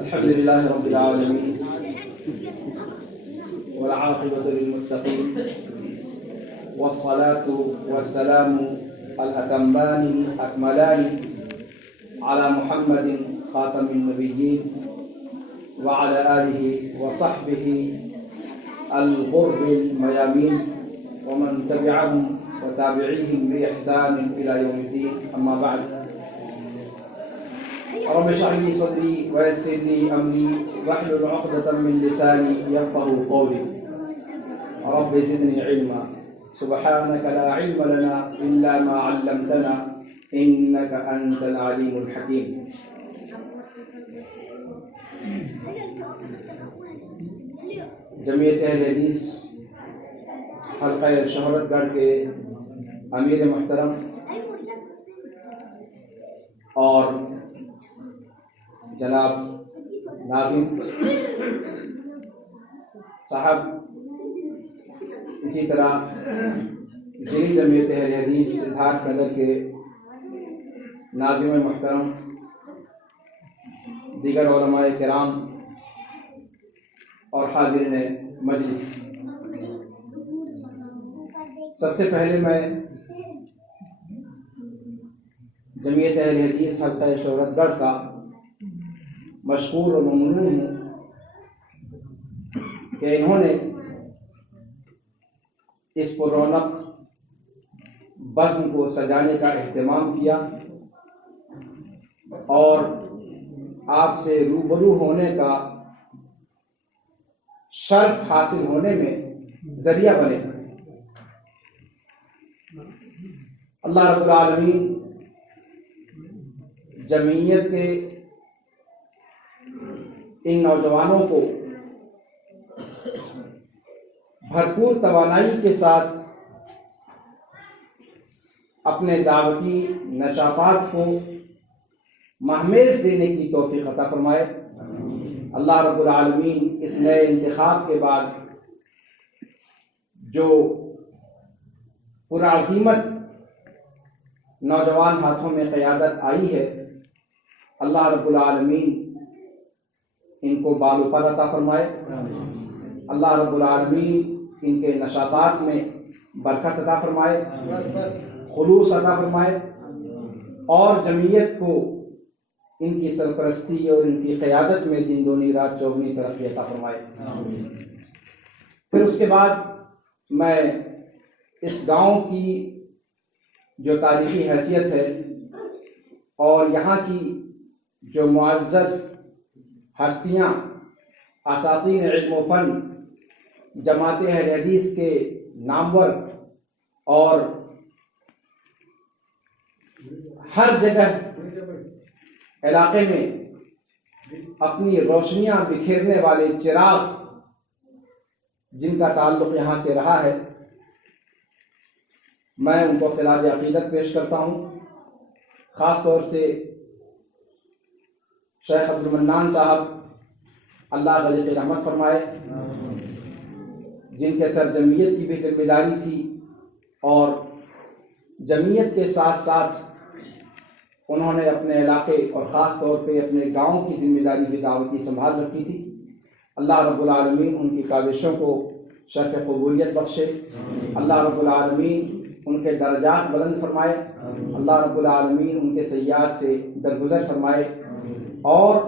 الحمد لله رب العالمين والعاقبة للمتقين والصلاة والسلام الأتمان الأكملان على محمد خاتم النبيين وعلى آله وصحبه الغر الميامين ومن تبعهم وتابعيهم بإحسان إلى يوم الدين. أما بعد، رب اشرح لي صدري ويسر لي أمري واحلل عقدة من لساني يفقهوا قولي. رب زدني علما سبحانك لا علم لنا إلا ما علمتنا إنك أنت العليم الحكيم. جمعیت اہل حدیث حلقہ شہرت گڑھ کے امیر محترم اور جناب ناظم صاحب، اسی طرح ضلعی جمعیت اہل حدیث سدھارتھ نگر کے ناظم محترم، دیگر علماء کرام اور حاضرین مجلس، سب سے پہلے میں جمعیت اہل حدیث حلقہ شہرت گڑھ کا مشکور و ممنون ہوں کہ انہوں نے اس پر رونق بزم کو سجانے کا اہتمام کیا اور آپ سے روبرو ہونے کا شرف حاصل ہونے میں ذریعہ بنے. اللہ رب العالمین جمعیت کے ان نوجوانوں کو بھرپور توانائی کے ساتھ اپنے دعوتی نشاطات کو مہمیز دینے کی توفیق عطا فرمائے. اللہ رب العالمین اس نئے انتخاب کے بعد جو پرعزیمت نوجوان ہاتھوں میں قیادت آئی ہے، اللہ رب العالمین ان کو بال و پر عطا فرمائے. اللہ رب العالمین ان کے نشاطات میں برکت عطا فرمائے، خلوص عطا فرمائے اور جمعیت کو ان کی سرپرستی اور ان کی قیادت میں دن دونی رات چوگنی ترقی عطا فرمائے. پھر اس کے بعد میں اس گاؤں کی جو تاریخی حیثیت ہے اور یہاں کی جو معزز ہستیاں اساتین علم و فن جماعت اہل حدیث کے نامور اور ہر جگہ علاقے میں اپنی روشنیاں بکھیرنے والے چراغ جن کا تعلق یہاں سے رہا ہے، میں ان کو خراج عقیدت پیش کرتا ہوں. خاص طور سے شیخ عبد المنان صاحب، اللہ غریق رحمت فرمائے، جن کے سر جمعیت کی بھی ذمہ داری تھی اور جمعیت کے ساتھ ساتھ انہوں نے اپنے علاقے اور خاص طور پہ اپنے گاؤں کی ذمہ داری بھی دعوتی سنبھال رکھی تھی. اللہ رب العالمین ان کی کاوشوں کو شرف قبولیت بخشے. اللہ رب العالمین ان کے درجات بلند فرمائے. اللہ رب العالمین ان کے سیئات سے درگزر فرمائے اور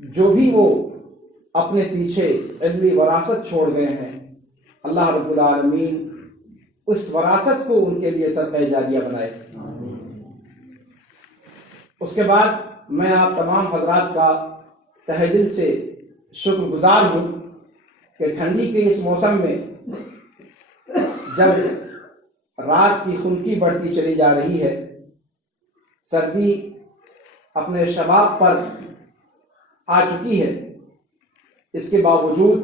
جو بھی وہ اپنے پیچھے علمی وراثت چھوڑ گئے ہیں، اللہ رب العالمین اس وراثت کو ان کے لیے صدقہ جاریہ بنائے. اس کے بعد میں آپ تمام حضرات کا تہہ دل سے شکر گزار ہوں کہ ٹھنڈی کے اس موسم میں جب رات کی خنکی بڑھتی چلی جا رہی ہے، سردی اپنے شباب پر آ چکی ہے، اس کے باوجود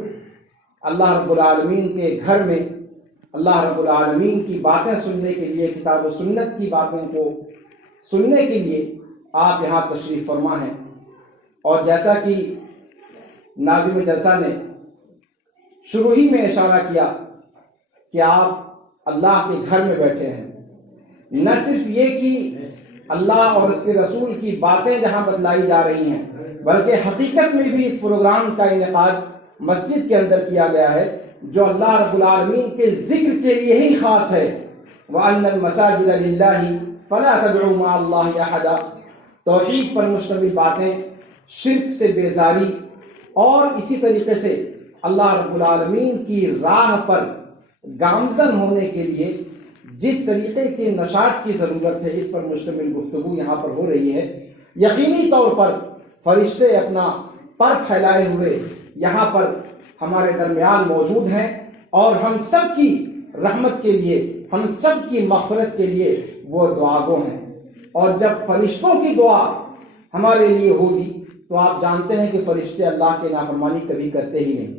اللہ رب العالمین کے گھر میں اللہ رب العالمین کی باتیں سننے کے لیے، کتاب و سنت کی باتوں کو سننے کے لیے آپ یہاں تشریف فرما ہیں. اور جیسا کہ ناظم جلسہ نے شروع ہی میں اشارہ کیا کہ آپ اللہ کے گھر میں بیٹھے ہیں، نہ صرف یہ کہ اللہ اور اس کے رسول کی باتیں جہاں بتلائی جا رہی ہیں، بلکہ حقیقت میں بھی اس پروگرام کا انعقاد مسجد کے اندر کیا گیا ہے جو اللہ رب العالمین کے ذکر کے لیے ہی خاص ہے۔ وَأَنَّ الْمَسَاجِدَ لِلَّهِ فَلَا تَدْعُوا مَعَ اللَّهِ أَحَدًا، توحید پر مشتمل باتیں، شرک سے بیزاری، اور اسی طریقے سے اللہ رب العالمین کی راہ پر گامزن ہونے کے لیے جس طریقے کی نشاط کی ضرورت ہے، اس پر مشتمل گفتگو یہاں پر ہو رہی ہے۔ یقینی طور پر فرشتے اپنا پر پھیلائے ہوئے یہاں پر ہمارے درمیان موجود ہیں، اور ہم سب کی رحمت کے لیے، ہم سب کی مغفرت کے لیے وہ دعا گو ہیں۔ اور جب فرشتوں کی دعا ہمارے لیے ہوگی تو آپ جانتے ہیں کہ فرشتے اللہ کے نافرمانی کبھی کرتے ہی نہیں۔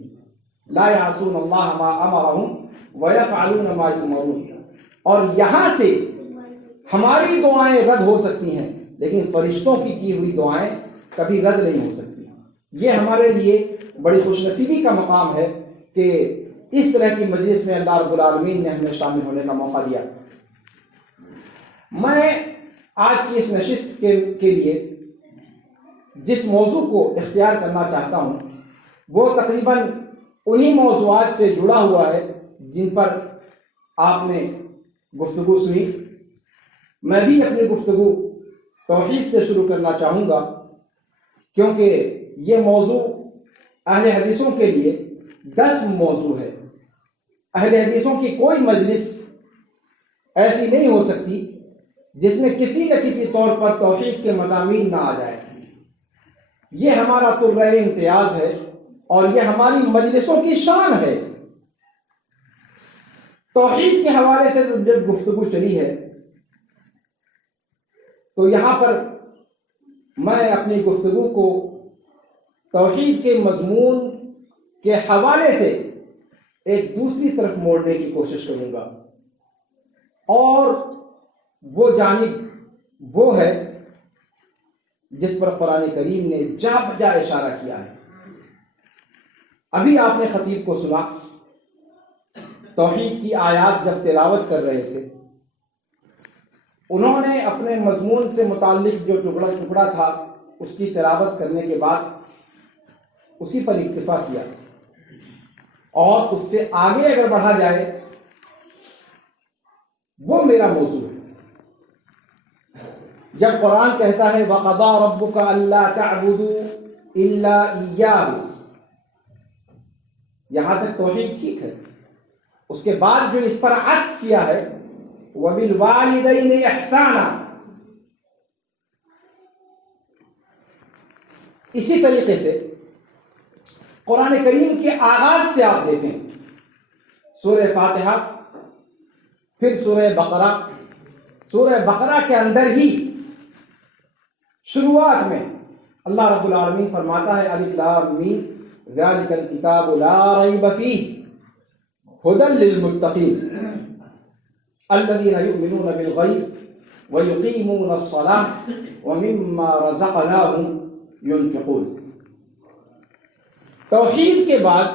لا یعصون اللہ ما امرہم ویفعلون ما یؤمرون۔ اور یہاں سے ہماری دعائیں رد ہو سکتی ہیں، لیکن فرشتوں کی ہوئی دعائیں کبھی رد نہیں ہو سکتی۔ یہ ہمارے لیے بڑی خوش نصیبی کا مقام ہے کہ اس طرح کی مجلس میں اللہ رب العالمین نے ہمیں شامل ہونے کا موقع دیا۔ میں آج کی اس نشست کے لیے جس موضوع کو اختیار کرنا چاہتا ہوں وہ تقریباً انہی موضوعات سے جڑا ہوا ہے جن پر آپ نے گفتگو سنی۔ میں بھی اپنی گفتگو توحید سے شروع کرنا چاہوں گا، کیونکہ یہ موضوع اہل حدیثوں کے لیے 10 موضوع ہے۔ اہل حدیثوں کی کوئی مجلس ایسی نہیں ہو سکتی جس میں کسی نہ کسی طور پر توحید کے مضامین نہ آ جائے۔ یہ ہمارا طرح امتیاز ہے اور یہ ہماری مجلسوں کی شان ہے۔ توحید کے حوالے سے جب گفتگو چلی ہے تو یہاں پر میں اپنی گفتگو کو توحید کے مضمون کے حوالے سے ایک دوسری طرف موڑنے کی کوشش کروں گا، اور وہ جانب وہ ہے جس پر قرآن کریم نے جا بجا اشارہ کیا ہے۔ ابھی آپ نے خطیب کو سنا، توحید کی آیات جب تلاوت کر رہے تھے، انہوں نے اپنے مضمون سے متعلق جو ٹکڑا تھا اس کی تلاوت کرنے کے بعد اسی پر اکتفا کیا، اور اس سے آگے اگر بڑھا جائے وہ میرا موضوع ہے۔ جب قرآن کہتا ہے وَقَضَىٰ رَبُّكَ أَلَّا تَعْبُدُوا إِلَّا إِيَّاهُ، یہاں تک توحید ٹھیک ہے، اس کے بعد جو اس پر عطف کیا ہے وَبِالْوَالِدَيْنِ إِحْسَانًا، اسی طریقے سے قرآن کریم کے آغاز سے آپ دیکھیں، سورہ فاتحہ، پھر سورہ بقرہ، سورہ بقرہ کے اندر ہی شروعات میں اللہ رب العالمین فرماتا ہے الف لام میم ذالک الکتاب لا ریب فیہ ھدی للمتقین الذین یؤمنون بالغیب ویقیمون الصلاۃ ومما رزقناہم ينفقون۔ توحید کے بعد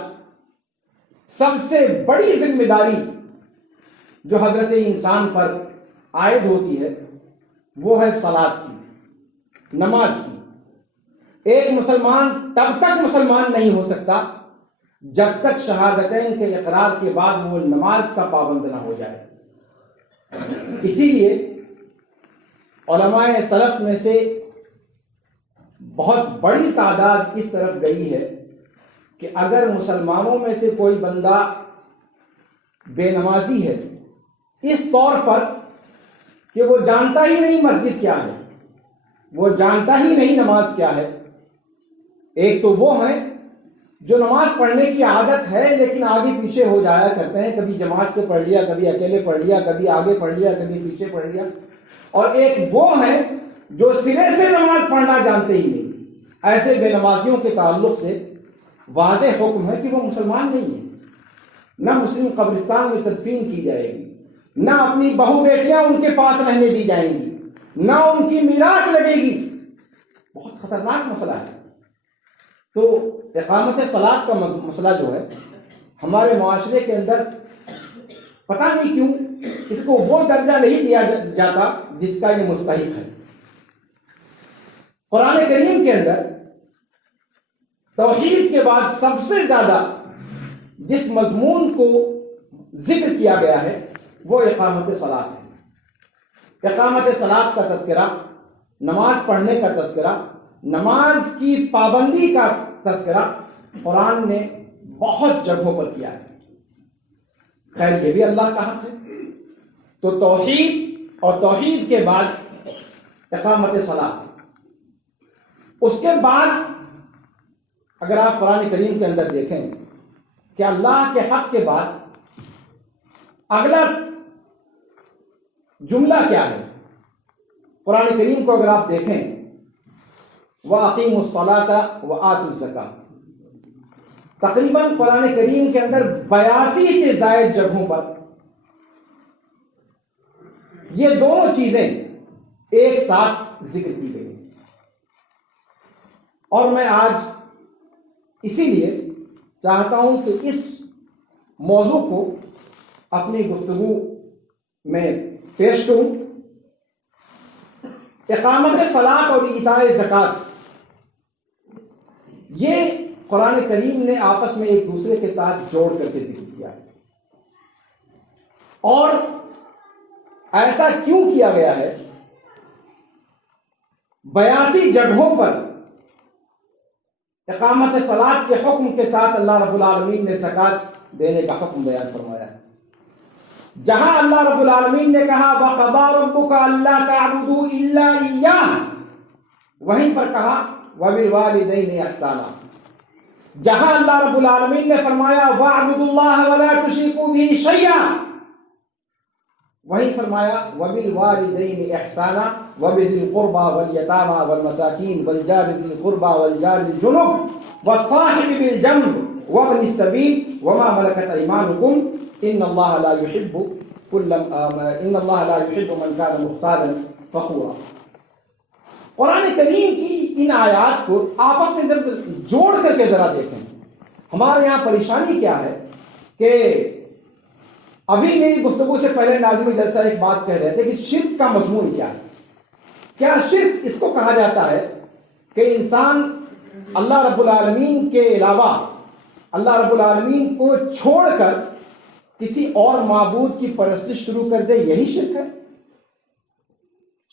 سب سے بڑی ذمہ داری جو حضرت انسان پر عائد ہوتی ہے وہ ہے صلاۃ کی، نماز کی۔ ایک مسلمان تب تک مسلمان نہیں ہو سکتا جب تک شہادتین کے اقرار کے بعد وہ نماز کا پابند نہ ہو جائے۔ اسی لیے علماء سلف میں سے بہت بڑی تعداد اس طرف گئی ہے کہ اگر مسلمانوں میں سے کوئی بندہ بے نمازی ہے اس طور پر کہ وہ جانتا ہی نہیں مسجد کیا ہے، وہ جانتا ہی نہیں نماز کیا ہے، ایک تو وہ ہیں جو نماز پڑھنے کی عادت ہے لیکن آگے پیچھے ہو جایا کرتے ہیں، کبھی جماعت سے پڑھ لیا، کبھی اکیلے پڑھ لیا، کبھی آگے پڑھ لیا، کبھی پیچھے پڑھ لیا، اور ایک وہ ہیں جو سرے سے نماز پڑھنا جانتے ہی نہیں۔ ایسے بے نمازیوں کے تعلق سے واضح حکم ہے کہ وہ مسلمان نہیں ہے، نہ مسلم قبرستان میں تدفین کی جائے گی، نہ اپنی بہو بیٹیاں ان کے پاس رہنے دی جائیں گی، نہ ان کی میراث لگے گی۔ بہت خطرناک مسئلہ ہے۔ تو اقامت صلاۃ کا مسئلہ جو ہے ہمارے معاشرے کے اندر پتہ نہیں کیوں اس کو وہ درجہ نہیں دیا جاتا جس کا یہ مستحق ہے۔ قرآن کریم کے اندر توحید کے بعد سب سے زیادہ جس مضمون کو ذکر کیا گیا ہے وہ اقامت صلاۃ ہے۔ اقامت صلاۃ کا تذکرہ، نماز پڑھنے کا تذکرہ، نماز کی پابندی کا تذکرہ قرآن نے بہت جگہوں پر کیا ہے۔ خیر یہ بھی اللہ کا حق ہے۔ تو توحید اور توحید کے بعد اقامت صلاۃ، اس کے بعد اگر آپ قرآن کریم کے اندر دیکھیں کہ اللہ کے حق کے بعد اگلا جملہ کیا ہے قرآن کریم کو اگر آپ دیکھیں، وَأَقِيمُوا الصَّلَاةَ وَآتُوا الزَّكَاةَ، تقریباً قرآن کریم کے اندر 82 سے زائد جگہوں پر یہ دونوں چیزیں ایک ساتھ ذکر کی گئی۔ اور میں آج اسی لیے چاہتا ہوں کہ اس موضوع کو اپنی گفتگو میں پیش کروں۔ اقامت صلاۃ اور ایتاء زکوٰۃ، یہ قرآن کریم نے آپس میں ایک دوسرے کے ساتھ جوڑ کر کے ذکر کیا ہے۔ اور ایسا کیوں کیا گیا ہے؟ 82 جگہوں پر اقامت صلاۃ کے حکم کے ساتھ اللہ رب العالمین نے زکوٰۃ دینے کا حکم بیان فرمایا ہے۔ جہاں اللہ رب العالمین نے کہا وَقَضَىٰ رَبُّكَ أَلَّا تَعْبُدُوا إِلَّا إِيَّاهُ، وہیں پر کہا وَبِالْوَالِدَيْنِ إِحْسَانًا۔ جہاں اللہ رب العالمین نے فرمایا وَاعْبُدُوا اللَّهَ وَلَا تُشْرِكُوا بِهِ شَيْئًا، وہیں فرمایا وَبِالْوَالِدَيْنِ إِحْسَانًا وَبِذِي الْقُرْبَى وَالْيَتَامَى وَالْمَسَاكِينِ وَالْجَارِ ذِي الْقُرْبَى وَالْجَارِ الْجُنُبِ وَالصَّاحِبِ بِالْجَنبِ وَابْنِ السَّبِيلِ وَمَا مَلَكَتْ أَيْمَانُكُمْ إِنَّ اللَّهَ لَا يُحِبُّ مَنْ كَانَ مُخْتَالًا فَخُورًا۔ قرآن کریم کی ان آیات کو آپس میں جوڑ کر کے ذرا دیکھیں۔ ہمارے یہاں پریشانی کیا ہے کہ ابھی میری گفتگو سے پہلے ناظم جلسہ ایک بات کہہ رہے تھے کہ شرک کا مضمون کیا ہے۔ کیا شرک اس کو کہا جاتا ہے کہ انسان اللہ رب العالمین کے علاوہ اللہ رب العالمین کو چھوڑ کر کسی اور معبود کی پرستش شروع کر دے، یہی شرک ہے؟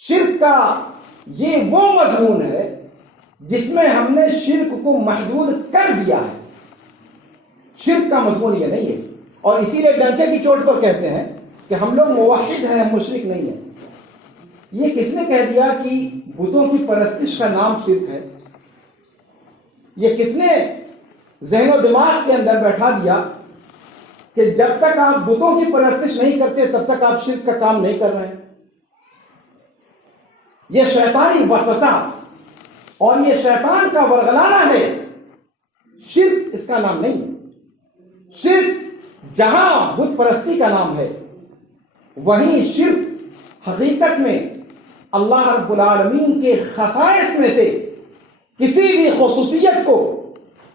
شرک کا یہ وہ مضمون ہے جس میں ہم نے شرک کو محدود کر دیا ہے۔ شرک کا مضمون یہ نہیں ہے، اور اسی لیے ڈنکے کی چوٹ پر کہتے ہیں کہ ہم لوگ موحد ہیں، مشرک نہیں ہیں۔ یہ کس نے کہہ دیا کہ بتوں کی پرستش کا نام شرک ہے؟ یہ کس نے ذہن و دماغ کے اندر بیٹھا دیا کہ جب تک آپ بتوں کی پرستش نہیں کرتے تب تک آپ شرک کا کام نہیں کر رہے ہیں؟ یہ شیطانی وسوسہ اور یہ شیطان کا ورغلانہ ہے۔ شرک اس کا نام نہیں ہے۔ شرک جہاں بت پرستی کا نام ہے، وہیں شرک حقیقت میں اللہ رب العالمین کے خصائص میں سے کسی بھی خصوصیت کو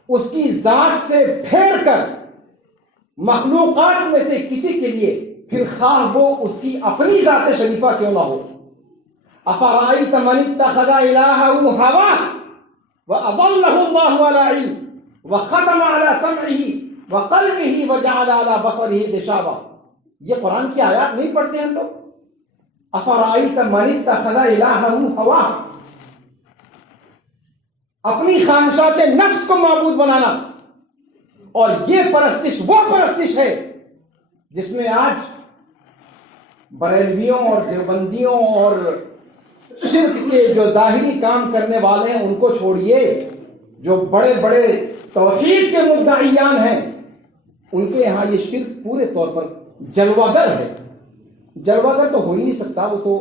اس کی ذات سے پھیر کر مخلوقات میں سے کسی کے لیے، پھر خواہ وہ اس کی اپنی ذات شریفہ کیوں نہ ہو، أَفَرَأَيْتَ مَنِ اتَّخَذَ إِلَٰهَهُ هَوَاهُ وَأَضَلَّهُ اللَّهُ عَلَىٰ عِلْمٍ وَخَتَمَ عَلَىٰ سَمْعِهِ وَقَلْبِهِ وَجَعَلَ عَلَىٰ بَصَرِهِ غِشَاوَةً۔ یہ قرآن کی آیات نہیں پڑھتے ہیں ہم لوگ؟ أَفَرَأَيْتَ مَنِ اتَّخَذَ إِلَٰهَهُ هَوَاهُ، اپنی خواہشات نفس کو معبود بنانا، اور یہ پرستش وہ پرستش ہے جس میں آج بریلویوں اور دیوبندیوں اور شرک کے جو ظاہری کام کرنے والے ہیں ان کو چھوڑیے، جو بڑے بڑے توحید کے مدعیان ہیں ان کے یہاں یہ شرک پورے طور پر جلوگر ہے۔ جلوگر تو ہو ہی نہیں سکتا، وہ تو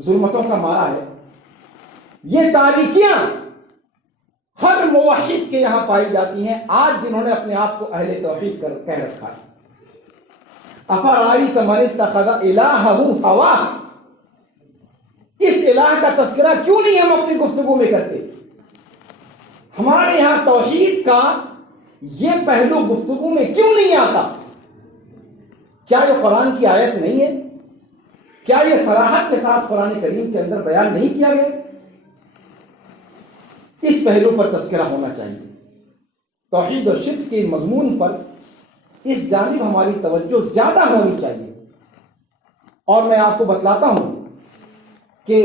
ظلمتوں کا مارا ہے۔ یہ تاریکیاں ہر موحد کے یہاں پائی جاتی ہیں آج، جنہوں نے اپنے آپ کو اہل توحید کہہ رکھا ہے۔ أَفَرَأَيْتَ مَنِ اتَّخَذَ إِلَٰهَهُ هَوَاهُ، اس الہ کا تذکرہ کیوں نہیں ہم اپنی گفتگو میں کرتے؟ ہمارے یہاں توحید کا یہ پہلو گفتگو میں کیوں نہیں آتا؟ کیا یہ قرآن کی آیت نہیں ہے؟ کیا یہ صراحت کے ساتھ قرآن کریم کے اندر بیان نہیں کیا گیا؟ اس پہلو پر تذکرہ ہونا چاہیے۔ توحید و شرک کے مضمون پر اس جانب ہماری توجہ زیادہ ہونی چاہیے۔ اور میں آپ کو بتلاتا ہوں کہ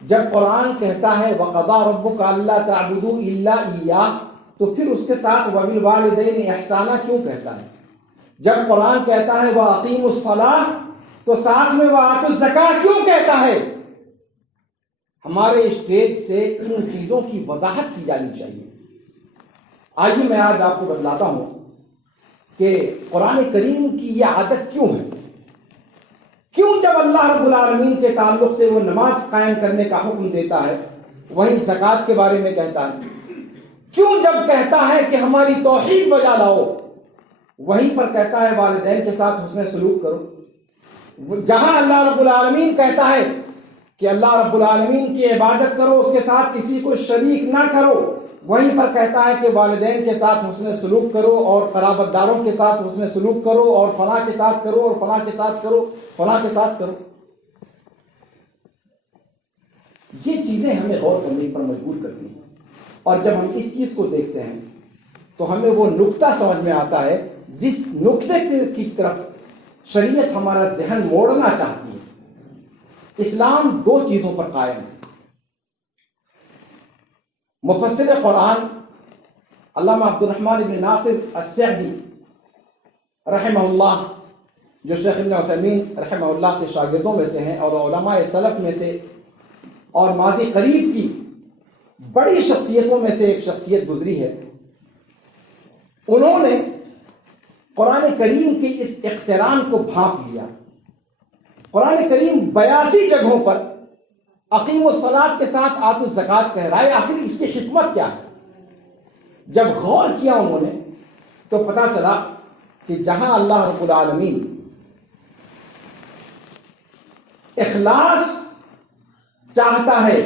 جب قرآن کہتا ہے وَقَضَىٰ رَبُّكَ أَلَّا تَعْبُدُوا إِلَّا إِيَّاهُ، تو پھر اس کے ساتھ وَبِالْوَالِدَيْنِ إِحْسَانًا کیوں کہتا ہے؟ جب قرآن کہتا ہے وَأَقِیمُوا الصَّلَاةَ، تو ساتھ میں وَآتُوا الزَّکَاةَ کیوں کہتا ہے؟ ہمارے اسٹیج سے ان چیزوں کی وضاحت کی جانی چاہیے۔ آئیے میں آج آپ کو بتلاتا ہوں کہ قرآن کریم کی یہ عادت کیوں ہے، کیوں جب اللہ رب العالمین کے تعلق سے وہ نماز قائم کرنے کا حکم دیتا ہے وہیں زکوٰۃ کے بارے میں کہتا ہے، کیوں جب کہتا ہے کہ ہماری توحید بجا لاؤ وہیں پر کہتا ہے والدین کے ساتھ حسن سلوک کرو؟ جہاں اللہ رب العالمین کہتا ہے کہ اللہ رب العالمین کی عبادت کرو، اس کے ساتھ کسی کو شریک نہ کرو، وہیں پر کہتا ہے کہ والدین کے ساتھ حسن سلوک کرو اور قرابت داروں کے ساتھ حسن سلوک کرو اور فلاں کے ساتھ کرو اور فلاں کے ساتھ کرو، فلاں کے ساتھ کرو۔ یہ چیزیں ہمیں غور کرنے پر مجبور کرتی ہیں، اور جب ہم اس چیز کو دیکھتے ہیں تو ہمیں وہ نقطہ سمجھ میں آتا ہے جس نقطے کی طرف شریعت ہمارا ذہن موڑنا چاہتی ہے۔ اسلام دو چیزوں پر قائم ہے۔ مفسر قرآن علامہ عبد الرحمن بن ناصر السعدی رحمہ اللہ، جو شیخ ابن عثیمین رحمہ اللہ کے شاگردوں میں سے ہیں اور علماء سلف میں سے اور ماضی قریب کی بڑی شخصیتوں میں سے ایک شخصیت گزری ہے، انہوں نے قرآن کریم کی اس اقتران کو بھانپ لیا۔ قرآن کریم 82 جگہوں پر اقیم الصلاۃ کے ساتھ آتوا الزکوٰۃ کہہ رہا ہے، آخر اس کی حکمت کیا ہے؟ جب غور کیا انہوں نے تو پتا چلا کہ جہاں اللہ رب العالمین اخلاص چاہتا ہے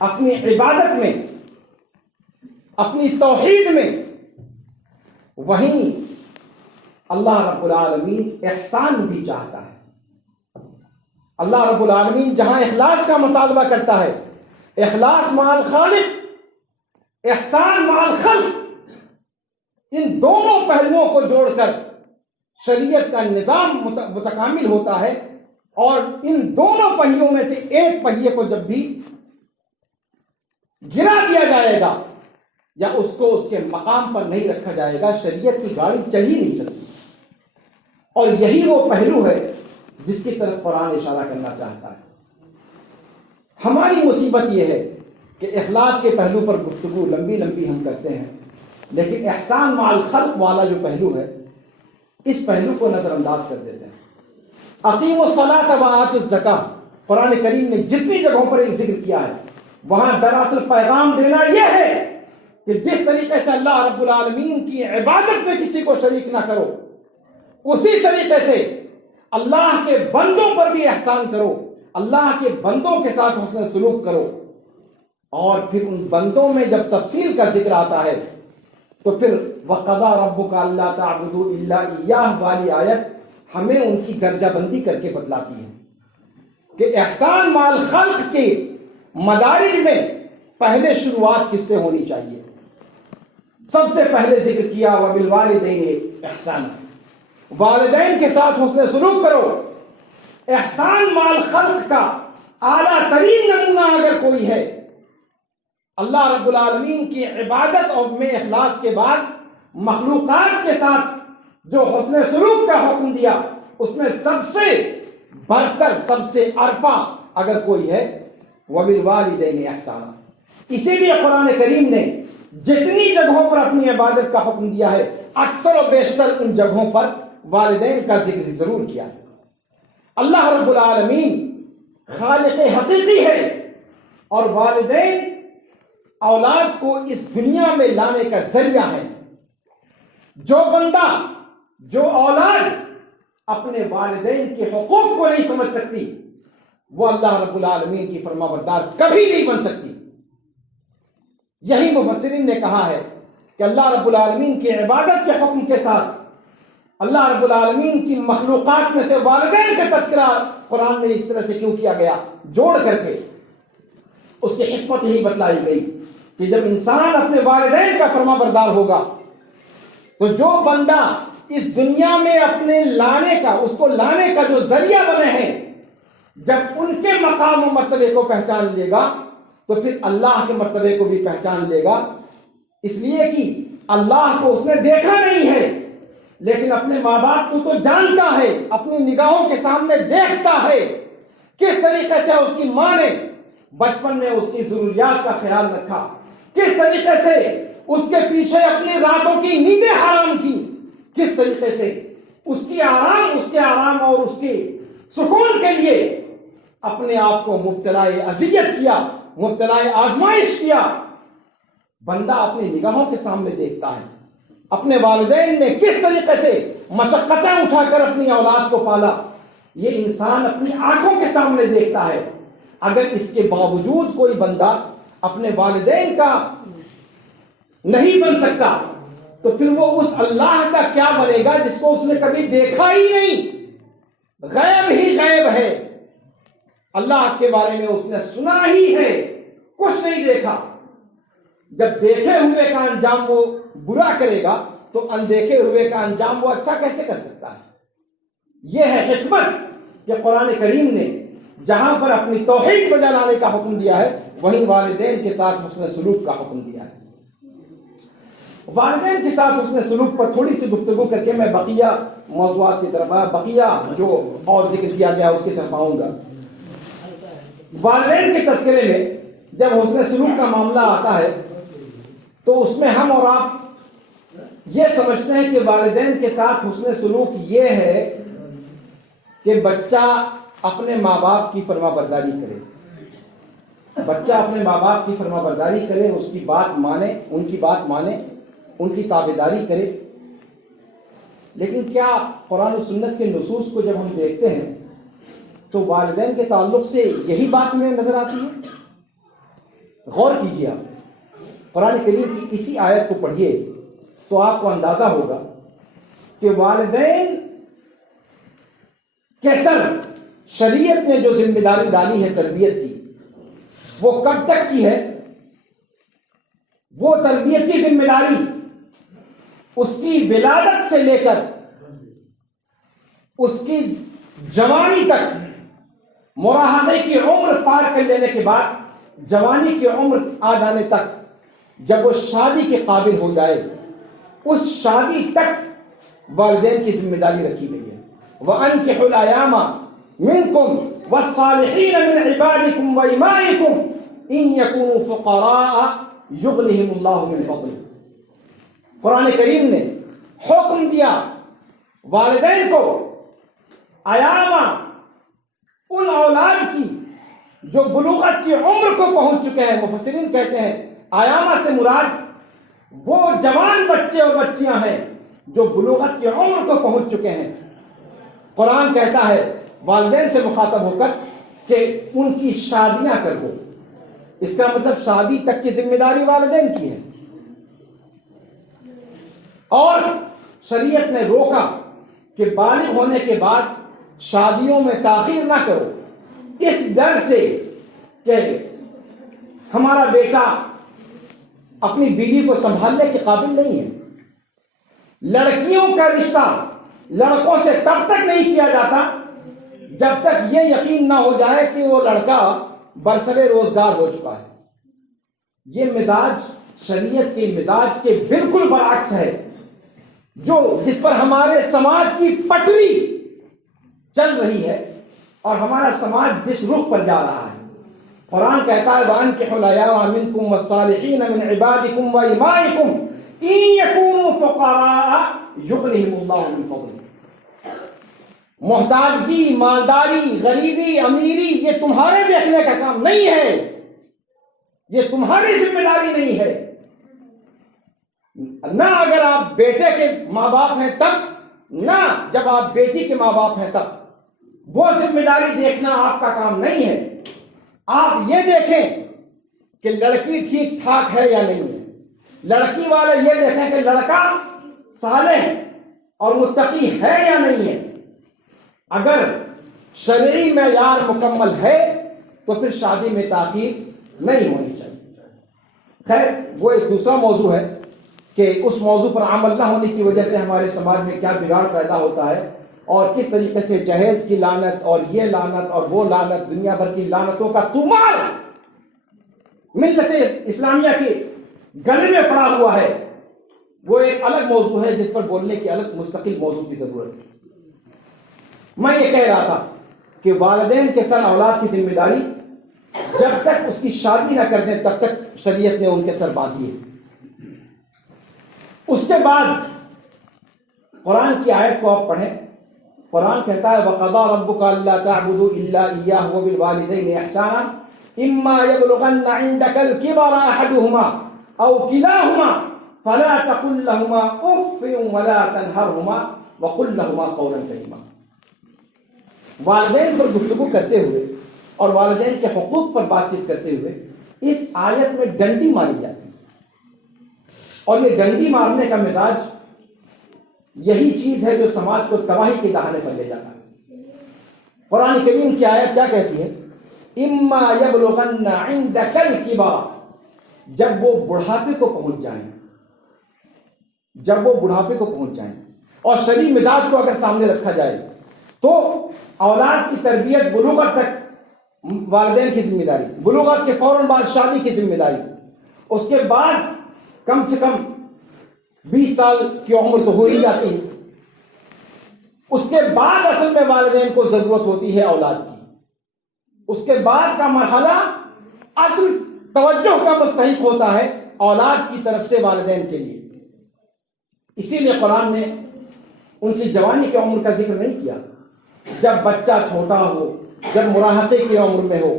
اپنی عبادت میں، اپنی توحید میں، وہیں اللہ رب العالمین احسان بھی چاہتا ہے۔ اللہ رب العالمین جہاں اخلاص کا مطالبہ کرتا ہے، اخلاص مع الخالق، احسان مع الخلق، ان دونوں پہلوؤں کو جوڑ کر شریعت کا نظام متکامل ہوتا ہے، اور ان دونوں پہیوں میں سے ایک پہیے کو جب بھی گرا دیا جائے گا یا اس کو اس کے مقام پر نہیں رکھا جائے گا، شریعت کی گاڑی چل ہی نہیں سکتی۔ اور یہی وہ پہلو ہے جس کی طرف قرآن اشارہ کرنا چاہتا ہے۔ ہماری مصیبت یہ ہے کہ اخلاص کے پہلو پر گفتگو لمبی لمبی ہم کرتے ہیں، لیکن احسان مع الخلق والا جو پہلو ہے اس پہلو کو نظر انداز کر دیتے ہیں۔ اقیموا الصلاۃ وآتوا الزکاۃ، قرآن کریم نے جتنی جگہوں پر ایک ذکر کیا ہے وہاں دراصل پیغام دینا یہ ہے کہ جس طریقے سے اللہ رب العالمین کی عبادت میں کسی کو شریک نہ کرو، اسی طریقے سے اللہ کے بندوں پر بھی احسان کرو، اللہ کے بندوں کے ساتھ حسن سلوک کرو۔ اور پھر ان بندوں میں جب تفصیل کا ذکر آتا ہے تو پھر وَقَضَىٰ رَبُّكَ أَلَّا تَعْبُدُوا إِلَّا إِيَّاهُ والی آیت ہمیں ان کی درجہ بندی کر کے بتلاتی ہے کہ احسان مع الخلق کے مدارج میں پہلے شروعات کس سے ہونی چاہیے۔ سب سے پہلے ذکر کیا وَبِالْوَالِدَيْنِ إِحْسَانًا، والدین کے ساتھ حسن سلوک کرو۔ احسان مع الخلق کا اعلیٰ ترین نمونہ اگر کوئی ہے، اللہ رب العالمین کی عبادت اور میں اخلاص کے بعد مخلوقات کے ساتھ جو حسن سلوک کا حکم دیا اس میں سب سے برتر، سب سے عرفہ اگر کوئی ہے وَبِالْوَالِدَيْنِ إِحْسَانًا۔ اسی لیے قرآن کریم نے جتنی جگہوں پر اپنی عبادت کا حکم دیا ہے اکثر و بیشتر ان جگہوں پر والدین کا ذکر ضرور کیا ہے۔ اللہ رب العالمین خالق حقیقی ہے، اور والدین اولاد کو اس دنیا میں لانے کا ذریعہ ہے۔ جو بندہ، جو اولاد اپنے والدین کے حقوق کو نہیں سمجھ سکتی وہ اللہ رب العالمین کی فرما بردار کبھی نہیں بن سکتی۔ یہی مفسرین نے کہا ہے کہ اللہ رب العالمین کی عبادت کے حکم کے ساتھ اللہ رب العالمین کی مخلوقات میں سے والدین کا تذکرہ قرآن میں اس طرح سے کیوں کیا گیا، جوڑ کر کے اس کی حکمت یہی بتلائی گئی کہ جب انسان اپنے والدین کا فرما بردار ہوگا تو جو بندہ اس دنیا میں اپنے اس کو لانے کا جو ذریعہ بنے ہیں، جب ان کے مقام و مرتبے کو پہچان لے گا تو پھر اللہ کے مرتبے کو بھی پہچان لے گا، اس لیے کہ اللہ کو اس نے دیکھا نہیں ہے لیکن اپنے ماں باپ کو تو جانتا ہے، اپنی نگاہوں کے سامنے دیکھتا ہے کس طریقے سے اس کی ماں نے بچپن میں اس کی ضروریات کا خیال رکھا، کس طریقے سے اس کے پیچھے اپنی راتوں کی نیندیں حرام کی، کس طریقے سے اس کے آرام اور اس کے سکون کے لیے اپنے آپ کو مبتلا اذیت کیا، مبتلا آزمائش کیا۔ بندہ اپنی نگاہوں کے سامنے دیکھتا ہے اپنے والدین نے کس طریقے سے مشقتیں اٹھا کر اپنی اولاد کو پالا، یہ انسان اپنی آنکھوں کے سامنے دیکھتا ہے۔ اگر اس کے باوجود کوئی بندہ اپنے والدین کا نہیں بن سکتا تو پھر وہ اس اللہ کا کیا بنے گا جس کو اس نے کبھی دیکھا ہی نہیں، غیب ہی غیب ہے، اللہ کے بارے میں اس نے سنا ہی ہے، کچھ نہیں دیکھا۔ جب دیکھے ہوئے کا انجام وہ برا کرے گا تو اندیکھے ہوئے کا انجام وہ اچھا کیسے کر سکتا ہے؟ یہ ہے حکمت کہ قرآن کریم نے جہاں پر اپنی توحید بجا لانے کا حکم دیا ہے وہیں والدین کے ساتھ حسن سلوک کا حکم دیا ہے۔ والدین کے ساتھ حسن سلوک پر تھوڑی سی گفتگو کر کے میں بقیہ موضوعات کی طرف بقیہ جو اور ذکر کیا گیا اس کی طرف آؤں گا۔ والدین کے تذکرے میں جب حسن سلوک کا معاملہ آتا ہے تو اس میں ہم اور آپ یہ سمجھتے ہیں کہ والدین کے ساتھ حسن سلوک یہ ہے کہ بچہ اپنے ماں باپ کی فرما برداری کرے، بچہ اپنے ماں باپ کی فرما برداری کرے، اس کی بات مانے، ان کی بات مانے، ان کی تابعداری کرے۔ لیکن کیا قرآن و سنت کے نصوص کو جب ہم دیکھتے ہیں تو والدین کے تعلق سے یہی بات ہمیں نظر آتی ہے؟ غور کیجیے، آپ قرآن کریم کی اسی آیت کو پڑھیے تو آپ کو اندازہ ہوگا کہ والدین کے سر شریعت نے جو ذمہ داری ڈالی ہے تربیت کی، وہ کب تک کی ہے؟ وہ تربیت کی ذمہ داری اس کی ولادت سے لے کر اس کی جوانی تک، مراہدے کی عمر پار کر لینے کے بعد جوانی کی عمر آ جانے تک، جب وہ شادی کے قابل ہو جائے اس شادی تک والدین کی ذمہ داری رکھی گئی ہے۔ وَأَنكِحُوا الْأَيَامَ مِنكُمْ وَالصَّالِحِينَ مِنْ عِبَادِكُمْ وَإِمَائِكُمْ إِنْ يَكُونُوا فُقَرَاءَ يُغْنِهِمُ اللَّهُ مِنْ فَضْلِهِ۔ قرآن کریم نے حکم دیا والدین کو ایاما، ان اولاد کی جو بلوغت کی عمر کو پہنچ چکے ہیں۔ مفسرین کہتے ہیں ایاما سے مراد وہ جوان بچے اور بچیاں ہیں جو بلوغت کی عمر کو پہنچ چکے ہیں۔ قرآن کہتا ہے والدین سے مخاطب ہو کر کہ ان کی شادیاں کر دو، اس کا مطلب شادی تک کی ذمہ داری والدین کی ہے۔ اور شریعت نے روکا کہ بالغ ہونے کے بعد شادیوں میں تاخیر نہ کرو، اس ڈر سے کہ ہمارا بیٹا اپنی بیوی کو سنبھالنے کے قابل نہیں ہے۔ لڑکیوں کا رشتہ لڑکوں سے تب تک نہیں کیا جاتا جب تک یہ یقین نہ ہو جائے کہ وہ لڑکا برسر روزگار ہو چکا ہے۔ یہ مزاج شریعت کے مزاج کے بالکل برعکس ہے، جس پر ہمارے سماج کی پٹری چل رہی ہے اور ہمارا سماج جس رخ پر جا رہا ہے۔ قرآن کہتا ہے وَأَنكِحُوا الْأَيَامَ مِنكُمْ وَالصَّالِحِينَ مِنْ عِبَادِكُمْ وَإِمَائِكُمْ إِنْ يَكُونُوا فُقَرَاءَ يُغْنِهِمُ اللَّهُ مِنْ فَضْلِهِ۔ محتاجگی، مالداری، غریبی، امیری یہ تمہارے دیکھنے کا کام نہیں ہے، یہ تمہاری ذمہ داری نہیں ہے۔ نہ اگر آپ بیٹے کے ماں باپ ہیں تب، نہ جب آپ بیٹی کے ماں باپ ہیں تب، وہ ذمہ داری دیکھنا آپ کا کام نہیں ہے۔ آپ یہ دیکھیں کہ لڑکی ٹھیک ٹھاک ہے یا نہیں ہے، لڑکی والے یہ دیکھیں کہ لڑکا صالح اور متقی ہے یا نہیں ہے۔ اگر شرعی معیار مکمل ہے تو پھر شادی میں تاخیر نہیں ہونی چاہیے۔ خیر وہ ایک دوسرا موضوع ہے کہ اس موضوع پر عمل نہ ہونے کی وجہ سے ہمارے سماج میں کیا بگاڑ پیدا ہوتا ہے اور کس طریقے سے جہیز کی لعنت اور یہ لعنت اور وہ لعنت، دنیا بھر کی لعنتوں کا طوفان ملت اسلامیہ کے گلے میں پڑا ہوا ہے، وہ ایک الگ موضوع ہے جس پر بولنے کی الگ مستقل موضوع کی ضرورت ہے۔ میں یہ کہہ رہا تھا کہ والدین کے سر اولاد کی ذمہ داری جب تک اس کی شادی نہ کر دیں تب تک شریعت نے ان کے سر باندھی ہے۔ اس کے بعد قرآن کی آیت کو آپ پڑھیں، قرآن کہتا ہے وَقَضَىٰ رَبُّكَ أَلَّا تَعْبُدُوا إِلَّا إِيَّاهُ وَبِالْوَالِدَيْنِ إِحْسَانًا إِمَّا يَبْلُغَنَّ عِندَكَ الْكِبَرَ أَحَدُهُمَا أَوْ كِلَاهُمَا فَلَا تَقُل لَّهُمَا أُفٍّ وَلَا تَنْهَرْهُمَا وَقُل لَّهُمَا قَوْلًا كَرِيمًا۔ والدین پر گفتگو کرتے ہوئے اور والدین کے حقوق پر بات چیت کرتے ہوئے اس آیت میں ڈنڈی ماری جاتی ہے، اور یہ ڈنڈی مارنے کا مزاج یہی چیز ہے جو سماج کو تباہی کے دہانے پر لے جاتا ہے۔ قرآن کریم کی آیت کیا کہتی ہے؟ اما یبلغن عندک الکبر، جب وہ بڑھاپے کو پہنچ جائیں، جب وہ بڑھاپے کو پہنچ جائیں اور شرعی مزاج کو اگر سامنے رکھا جائے تو اولاد کی تربیت بلوغت تک والدین کی ذمہ داری، بلوغت کے فوراً بعد شادی کی ذمہ داری، اس کے بعد کم سے کم 20 سال کی عمر تو ہو ہی جاتی ہے، اس کے بعد اصل میں والدین کو ضرورت ہوتی ہے اولاد کی، اس کے بعد کا مرحلہ اصل توجہ کا مستحق ہوتا ہے اولاد کی طرف سے والدین کے لیے۔ اسی لیے قرآن نے ان کی جوانی کی عمر کا ذکر نہیں کیا، جب بچہ چھوٹا ہو، جب مراہقے کی عمر میں ہو،